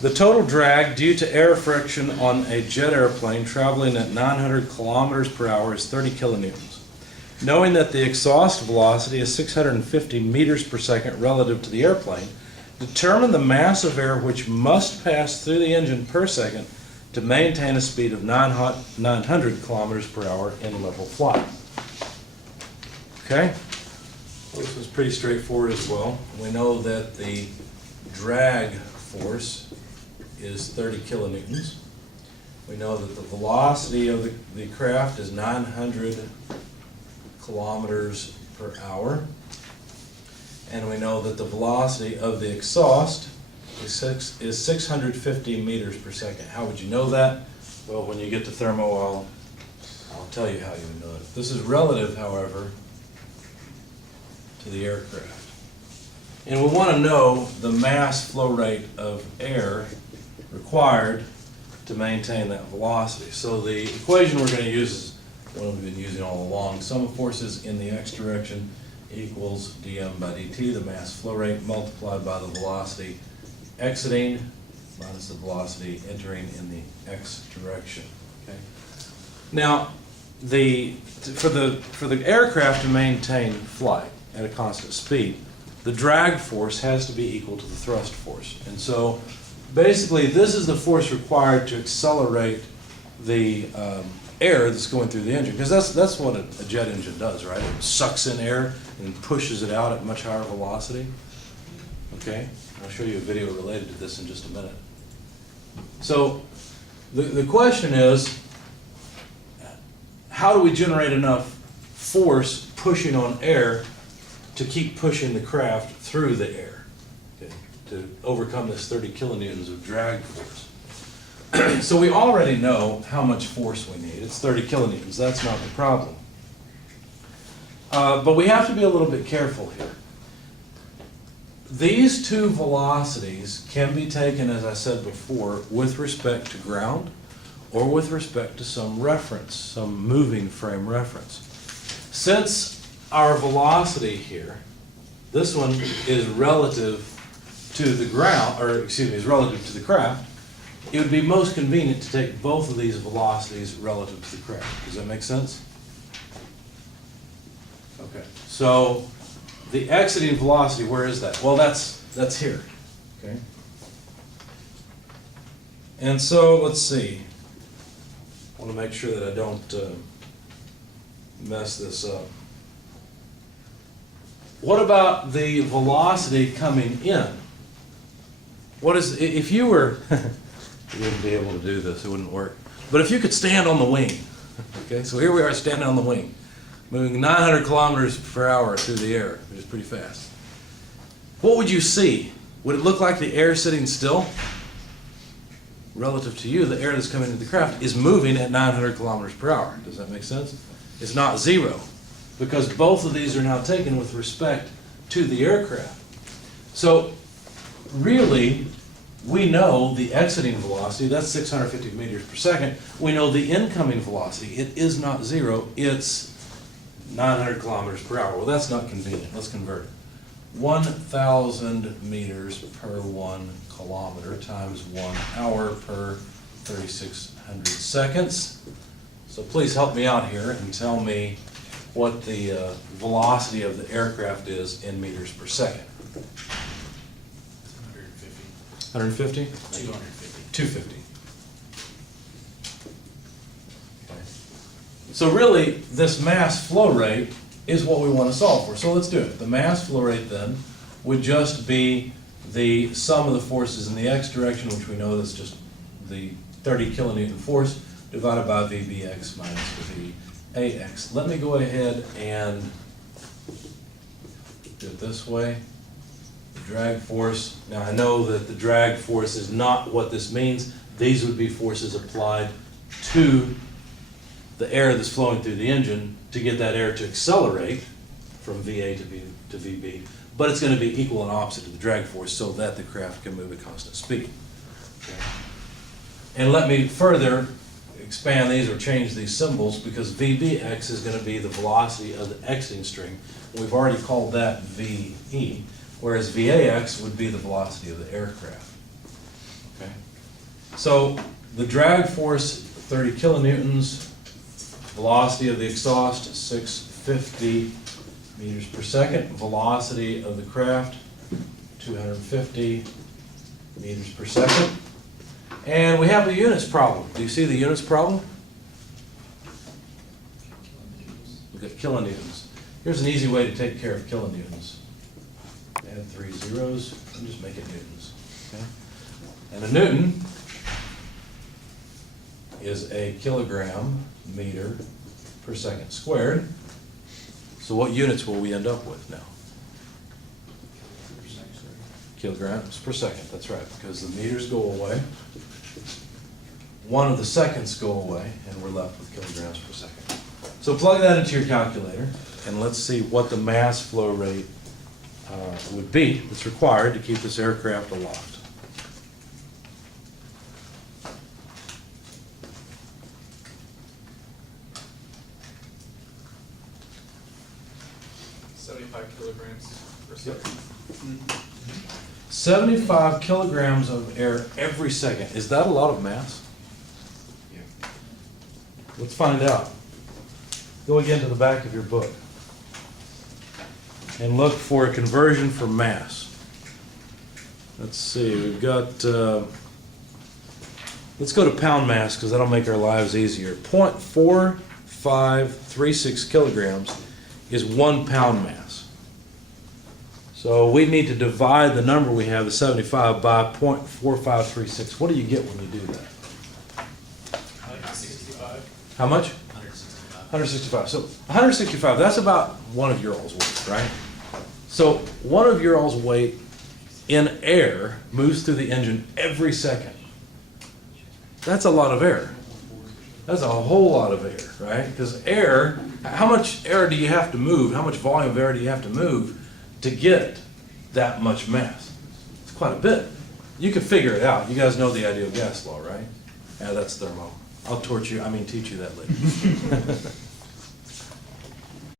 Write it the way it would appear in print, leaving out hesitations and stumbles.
The total drag due to air friction on a jet airplane traveling at 900 kilometers per hour is 30 kilonewtons. Knowing that the exhaust velocity is 650 meters per second relative to the airplane, determine the mass of air which must pass through the engine per second to maintain a speed of 900 kilometers per hour in level flight. Okay? This was pretty straightforward as well. We know that the drag force is 30 kilonewtons. We know that the velocity of the craft is 900 kilometers per hour. And we know that the velocity of the exhaust is 650 meters per second. How would you know that? Well, when you get to thermo, I'll tell you how you would know it. This is relative, however, to the aircraft. And we want to know the mass flow rate of air required to maintain that velocity. So the equation we're going to use is one we've been using all along. Sum of forces in the x direction equals dm by dt, the mass flow rate multiplied by the velocity exiting minus the velocity entering in the x direction. Okay. Now, for the aircraft to maintain flight at a constant speed, the drag force has to be equal to the thrust force. And so basically this is the force required to accelerate the air that's going through the engine, because that's what a jet engine does, right? It sucks in air and pushes it out at much higher velocity. Okay, I'll show you a video related to this in just a minute. So the question is, how do we generate enough force pushing on air to keep pushing the craft through the air, okay, to overcome this 30 kilonewtons of drag force? So we already know how much force we need. It's 30 kilonewtons. That's not the problem. But we have to be a little bit careful here. These two velocities can be taken, as I said before, with respect to ground or with respect to some reference, some moving frame reference. Since our velocity here, this one is relative to the ground, or excuse me, is relative to the craft, it would be most convenient to take both of these velocities relative to the craft. Does that make sense? Okay. So the exiting velocity, where is that? Well, that's here. Okay. And so let's see. I want to make sure that I don't mess this up. What about the velocity coming in? What is, if you were, you wouldn't be able to do this, it wouldn't work. But if you could stand on the wing, okay, so here we are standing on the wing, moving 900 kilometers per hour through the air, which is pretty fast. What would you see? Would it look like the air sitting still? Relative to you, the air that's coming into the craft is moving at 900 kilometers per hour. Does that make sense? It's not zero, because both of these are now taken with respect to the aircraft. So really, we know the exiting velocity, that's 650 meters per second. We know the incoming velocity, it is not zero, it's 900 kilometers per hour. Well, that's not convenient. Let's convert it. 1,000 meters per 1 kilometer times 1 hour per 3,600 seconds. So please help me out here and tell me what the velocity of the aircraft is in meters per second. 150? 250. 250. Okay. So really, this mass flow rate is what we want to solve for. So let's do it. The mass flow rate then would just be the sum of the forces in the x direction, which we know is just the 30 kilonewton force, divided by VBX minus VAX. Let me go ahead and do it this way. The drag force. Now I know that the drag force is not what this means. These would be forces applied to the air that's flowing through the engine to get that air to accelerate from VA to VB. But it's going to be equal and opposite to the drag force so that the craft can move at constant speed. Okay. And let me further expand these or change these symbols, because VBX is going to be the velocity of the exiting string. We've already called that VE, whereas VAX would be the velocity of the aircraft. Okay. So the drag force, 30 kilonewtons, velocity of the exhaust, 650 meters per second, velocity of the craft, 250 meters per second. And we have a units problem. Do you see the units problem? We've got kilonewtons. Here's an easy way to take care of kilonewtons. Add 3 zeros and just make it newtons. Okay? And a newton is a kilogram meter per second squared. So what units will we end up with now? Kilograms per second, that's right, because the meters go away. One of the seconds go away, and we're left with kilograms per second. So plug that into your calculator, and let's see what the mass flow rate would be that's required to keep this aircraft aloft. Kilograms per second. 75 kilograms of air every second. Is that a lot of mass? Yeah. Let's find out. Go again to the back of your book and look for a conversion for mass. Let's see, we've got, let's go to pound mass because that'll make our lives easier. 0.4536 kilograms is 1 pound mass. So we need to divide the number we have, the 75, by 0.4536. What do you get when you do that? 65. How much? 165. So 165, that's about one of your all's weight, right? So one of your all's weight in air moves through the engine every second. That's a lot of air. That's a whole lot of air, right? Because air, how much air do you have to move? How much volume of air do you have to move to get that much mass? It's quite a bit. You can figure it out. You guys know the ideal gas law, right? Yeah, that's thermo. I'll teach you that later.